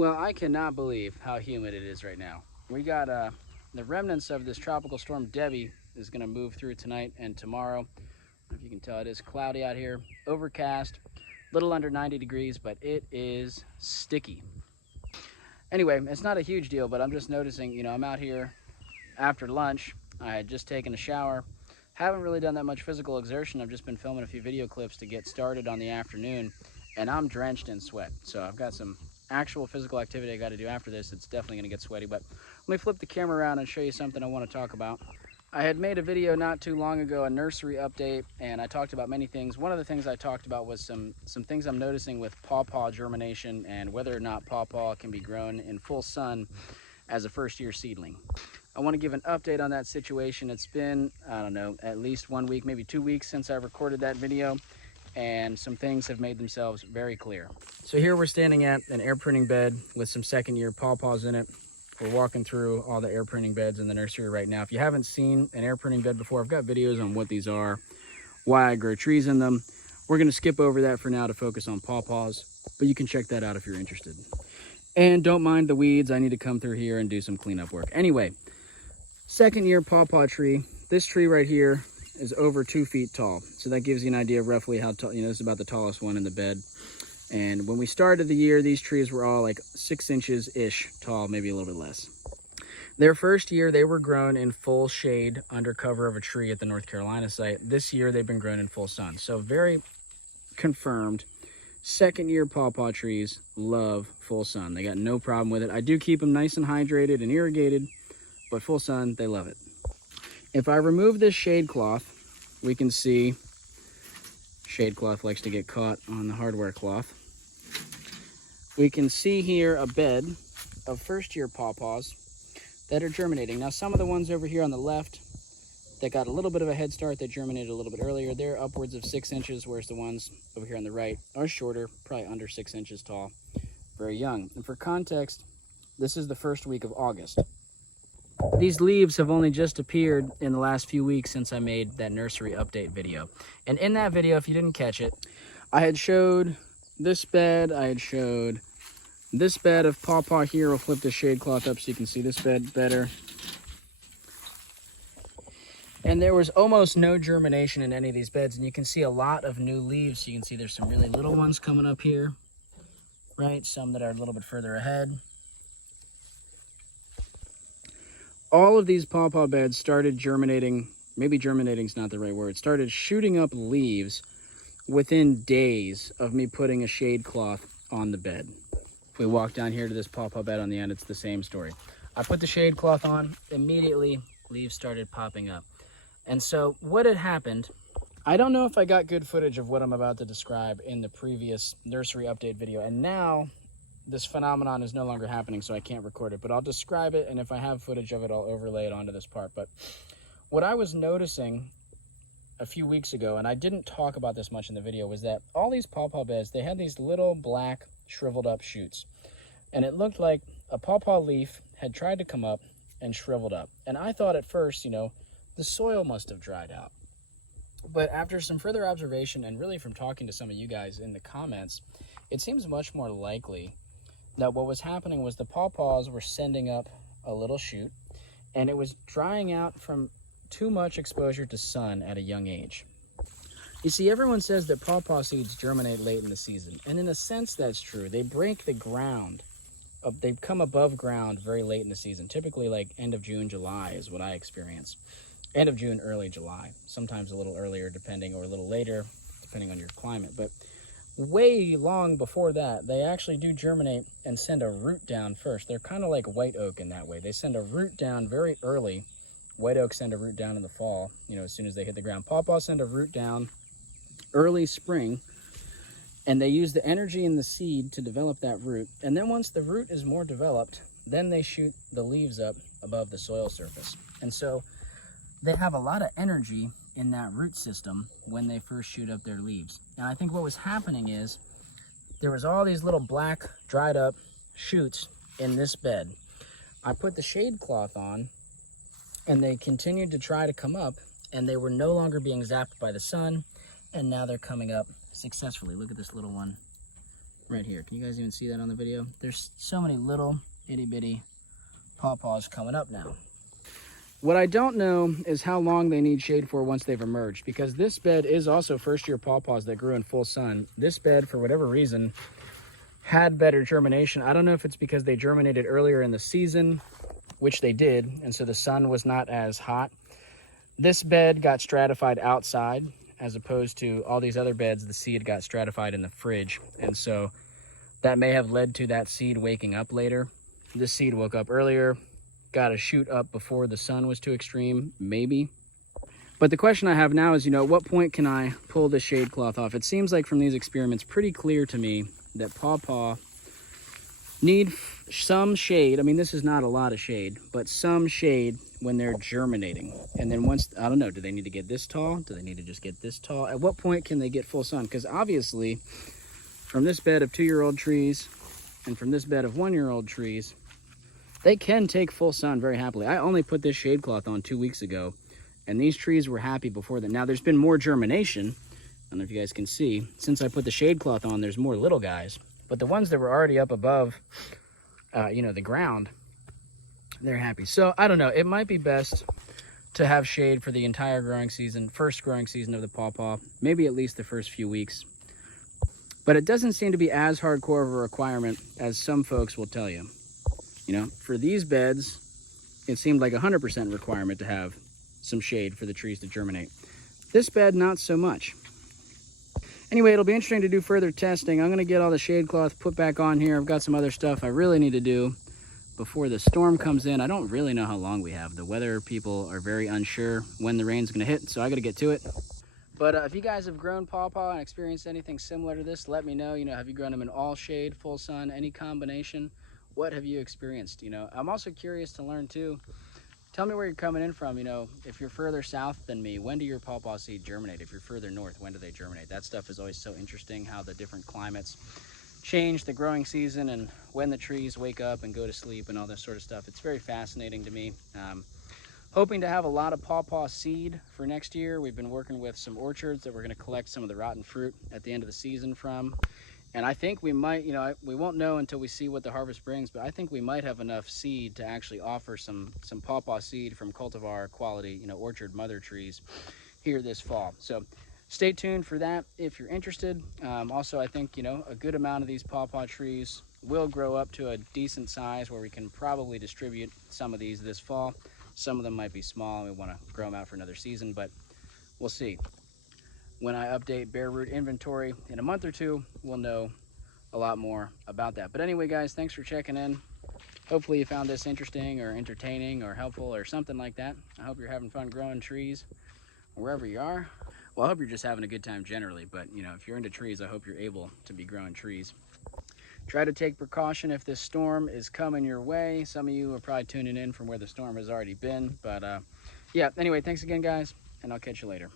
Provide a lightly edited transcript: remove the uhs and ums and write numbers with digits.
Well, I cannot believe how humid it is right now. We got the remnants of this tropical storm Debbie is going to move through tonight and tomorrow. I don't know if you can tell, it is cloudy out here, overcast, little under 90 degrees, but it is sticky. Anyway, it's not a huge deal, but I'm just noticing, you know, I'm out here after lunch. I had just taken a shower. Haven't really done that much physical exertion. I've just been filming a few video clips to get started on the afternoon, and I'm drenched in sweat. So I've got some actual physical activity I got to do after this. It's definitely going to get sweaty, but let me flip the camera around and show you something I want to talk about. I had made a video not too long ago, a nursery update, and I talked about many things. One of the things I talked about was some things I'm noticing with pawpaw germination and whether or not pawpaw can be grown in full sun as a first-year seedling. I want to give an update on that situation. It's been, I don't know, at least 1 week, maybe 2 weeks since I recorded that video, and some things have made themselves very clear. So here we're standing at an air printing bed with some second-year pawpaws in it. We're walking through all the air printing beds in the nursery right now. If you haven't seen an air printing bed before, I've got videos on what these are, why I grow trees in them. We're going to skip over that for now to focus on pawpaws, but you can check that out if you're interested. And don't mind the weeds. I need to come through here and do some cleanup work. Anyway, second-year pawpaw tree. This tree right here is over 2 feet tall. So that gives you an idea of roughly how tall, you know, this is about the tallest one in the bed. And when we started the year, these trees were all like 6 inches-ish tall, maybe a little bit less. Their first year, they were grown in full shade under cover of a tree at the North Carolina site. This year, they've been grown in full sun. So very confirmed. Second-year pawpaw trees love full sun. They got no problem with it. I do keep them nice and hydrated and irrigated, but full sun, they love it. If I remove this shade cloth, we can see shade cloth likes to get caught on the hardware cloth. We can see here a bed of first-year pawpaws that are germinating. Now, some of the ones over here on the left that got a little bit of a head start, they germinated a little bit earlier. They're upwards of 6 inches, whereas the ones over here on the right are shorter, probably under 6 inches tall, very young. And for context, this is the first week of August. These leaves have only just appeared in the last few weeks since I made that nursery update video. And in that video, if you didn't catch it, I had showed this bed, I had showed this bed of pawpaw here. I'll flip the shade cloth up so you can see this bed better. And there was almost no germination in any of these beds, and you can see a lot of new leaves. You can see there's some really little ones coming up here, right? Some that are a little bit further ahead. All of these pawpaw beds started germinating, maybe germinating is not the right word, started shooting up leaves within days of me putting a shade cloth on the bed. If we walk down here to this pawpaw bed on the end, it's the same story. I put the shade cloth on, immediately leaves started popping up. And so what had happened, I don't know if I got good footage of what I'm about to describe in the previous nursery update video, and now this phenomenon is no longer happening, so I can't record it, but I'll describe it, and if I have footage of it, I'll overlay it onto this part. But what I was noticing a few weeks ago, and I didn't talk about this much in the video, was that all these pawpaw beds, they had these little black shriveled up shoots, and it looked like a pawpaw leaf had tried to come up and shriveled up. And I thought at first, you know, the soil must have dried out. But after some further observation, and really from talking to some of you guys in the comments, it seems much more likely that what was happening was the pawpaws were sending up a little shoot, and it was drying out from too much exposure to sun at a young age. You see, everyone says that pawpaw seeds germinate late in the season, and in a sense that's true. They break the ground. They come above ground very late in the season, typically like end of June, July is what I experience. End of June, early July, sometimes a little earlier depending, or a little later depending on your climate. But way long before that, they actually do germinate and send a root down first. They're kind of like white oak in that way. They send a root down very early. White oaks send a root down in the fall, you know, as soon as they hit the ground. Pawpaws send a root down early spring, and they use the energy in the seed to develop that root. And then once the root is more developed, then they shoot the leaves up above the soil surface. And so they have a lot of energy in that root system when they first shoot up their leaves. And I think what was happening is there was all these little black dried up shoots in this bed. I put the shade cloth on, and they continued to try to come up, and they were no longer being zapped by the sun, and now they're coming up successfully. Look at this little one right here. Can you guys even see that on the video? There's so many little itty bitty pawpaws coming up now. What I don't know is how long they need shade for once they've emerged, because this bed is also first year pawpaws that grew in full sun. This bed, for whatever reason, had better germination. I don't know if it's because they germinated earlier in the season, which they did, and so the sun was not as hot. This bed got stratified outside, as opposed to all these other beds, the seed got stratified in the fridge. And so that may have led to that seed waking up later. This seed woke up earlier, got a shoot up before the sun was too extreme, maybe. But the question I have now is, at what point can I pull the shade cloth off? It seems like from these experiments pretty clear to me that pawpaw need some shade. I mean, this is not a lot of shade, but some shade when they're germinating. And then once, I don't know, do they need to get this tall? Do they need to just get this tall? At what point can they get full sun? Because obviously, from this bed of 2-year-old trees and from this bed of 1-year-old trees, they can take full sun very happily. I only put this shade cloth on 2 weeks ago, and these trees were happy before then. Now, there's been more germination. I don't know if you guys can see. Since I put the shade cloth on, there's more little guys. But the ones that were already up above, the ground, they're happy. So, I don't know. It might be best to have shade for the entire growing season, first growing season of the pawpaw, maybe at least the first few weeks. But it doesn't seem to be as hardcore of a requirement as some folks will tell you. For these beds, it seemed like 100% requirement to have some shade for the trees to germinate. This bed, not so much. Anyway, it'll be interesting to do further testing. I'm going to get all the shade cloth put back on here. I've got some other stuff I really need to do before the storm comes in. I don't really know how long we have. The weather people are very unsure when the rain's going to hit, so I got to get to it. But if you guys have grown pawpaw and experienced anything similar to this, let me know. Have you grown them in all shade, full sun, any combination? What have you experienced? I'm also curious to learn too. Tell me where you're coming in from. If you're further south than me, when do your pawpaw seed germinate? If you're further north, when do they germinate? That stuff is always so interesting, how the different climates change the growing season and when the trees wake up and go to sleep and all this sort of stuff. It's very fascinating to me. Hoping to have a lot of pawpaw seed for next year. We've been working with some orchards that we're going to collect some of the rotten fruit at the end of the season from. And I think we might, we won't know until we see what the harvest brings, but I think we might have enough seed to actually offer some pawpaw seed from cultivar quality, orchard mother trees here this fall. So stay tuned for that if you're interested. Also, I think, a good amount of these pawpaw trees will grow up to a decent size where we can probably distribute some of these this fall. Some of them might be small and we want to grow them out for another season, but we'll see. When I update bare root inventory in a month or two, we'll know a lot more about that. But anyway, guys, thanks for checking in. Hopefully you found this interesting or entertaining or helpful or something like that. I hope you're having fun growing trees wherever you are. Well, I hope you're just having a good time generally, but if you're into trees, I hope you're able to be growing trees. Try to take precaution if this storm is coming your way. Some of you are probably tuning in from where the storm has already been, but yeah, anyway, thanks again, guys, and I'll catch you later.